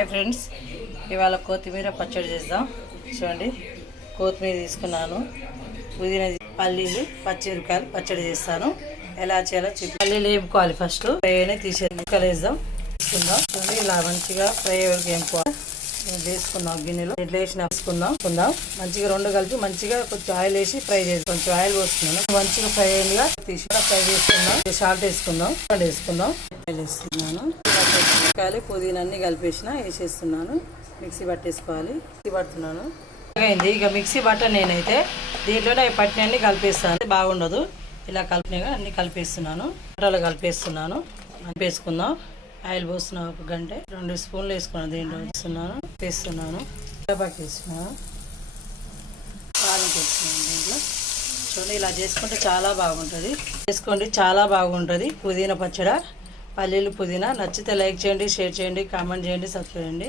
Hi friends, ఇవాళ కొత్తిమీర పచ్చడి చేద్దాం. చూడండి, కొత్తిమీర తీసుకున్నాను, పుదీనా, పల్లీలు, పచ్చిమిరపకాయలు పచ్చడి చేస్తాను. ఎలా చేయాలో చెప్పి పల్లీలు వేపుకోవాలి. ఫస్ట్ ఫ్రై తీసేది ముక్కలు వేద్దాం. తీసుకుందాం. చూడండి, ఇలా మంచిగా ఫ్రై వరకు వేపుకోవాలి. వేసుకుందాం. గిన్నెలో ఇట్లా వేసుకుందాం. మంచిగా రెండు కలిపి మంచిగా కొంచెం ఆయిల్ వేసి ఫ్రై చేసి కొంచెం ఆయిల్ పోస్తున్నాను. మంచిగా ఫ్రై అయ్యిందిగా తీసి ఫ్రై చేసుకుందాం. సాల్ట్ వేసుకుందాం. వేస్తున్నాను. పుదీనా అన్ని వేసేస్తున్నాను. మిక్సీ పట్టేసుకోవాలి. మిక్సీ పడుతున్నాను. అయింది. ఇక మిక్సీ పట్ట నేనైతే దీంట్లోనే పట్టినన్ని కలిపేస్తాను. బాగుండదు. ఇలా కలిపినగా అన్ని కలిపేస్తున్నాను. కలిపేస్తున్నాను. కలిపేసుకుందాం. ఆయిల్ పోస్తున్నాను. ఒక గంట 2 స్పూన్లు వేసుకున్నాను. దీంట్లో వేస్తున్నాను. కరివేపాకు వేస్తున్నాను. కారం వేస్తున్నాను. దీంట్లో చూడండి, ఇలా చేసుకుంటే చాలా బాగుంటుంది. చేసుకోండి, చాలా బాగుంటుంది. పుదీనా పచ్చడి, పల్లీలు, పుదీనా. నచ్చితే లైక్ చేయండి, షేర్ చేయండి, కామెంట్ చేయండి, సబ్స్క్రైబ్ చేయండి.